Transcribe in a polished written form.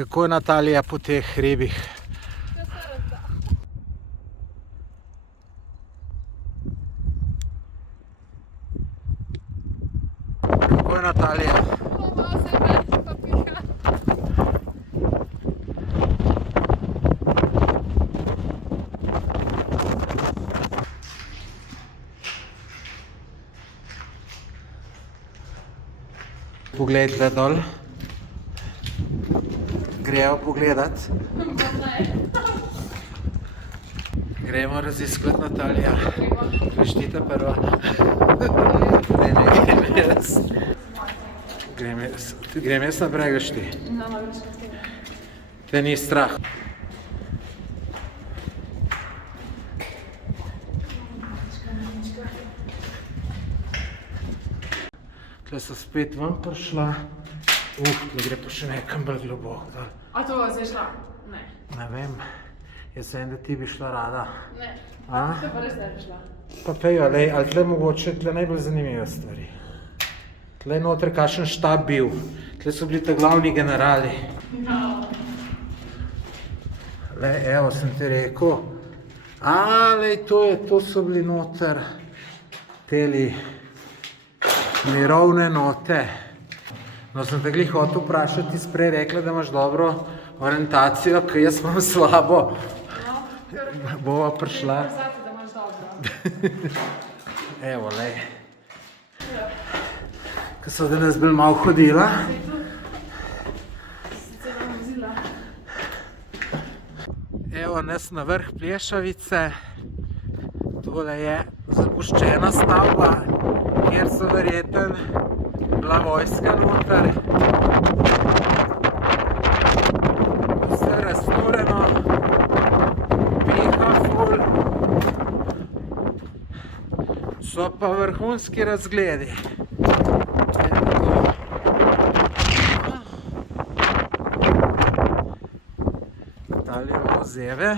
Kako je Natalija po teh hribih? Kako je Natalija? Poglejte dol. Grejo pogledat. Gremo raziskovati Natalija. Prištite prva. Ne, grem jaz. Grem jaz naprej, greš ti. Te ni strah. Tle so spet ven prišla. Tle gre pa še nekam bolj globoko. A to zdaj šla? Ne. Ne vem. Jaz vem, da ti bi šla rada. Ne. A? To pa res ne bi šla. Pa pejo, ali tle mogoče, tle najbolj zanimive stvari. Tle je noter kakšen štab bil. Tle so bili ta glavni generali. Le, evo, sem ti rekel. Lej, to so bili noter teli mirovne note. No, sem te glih hotel vprašati, ti si prej rekla, da imaš dobro orientacijo, ker jaz imam slabo. Bova prišla. Prezati, da imaš dobro. Evo, lej. Ko so danes bil malo hodila. Sicer bom vzela. Evo nas na vrh Plešavice. Tole je zapuščena stavba, kjer so verjetno bila vojska noter. Vse raztureno, piha ful. So pa vrhunski razgledi. Natalija vzeve.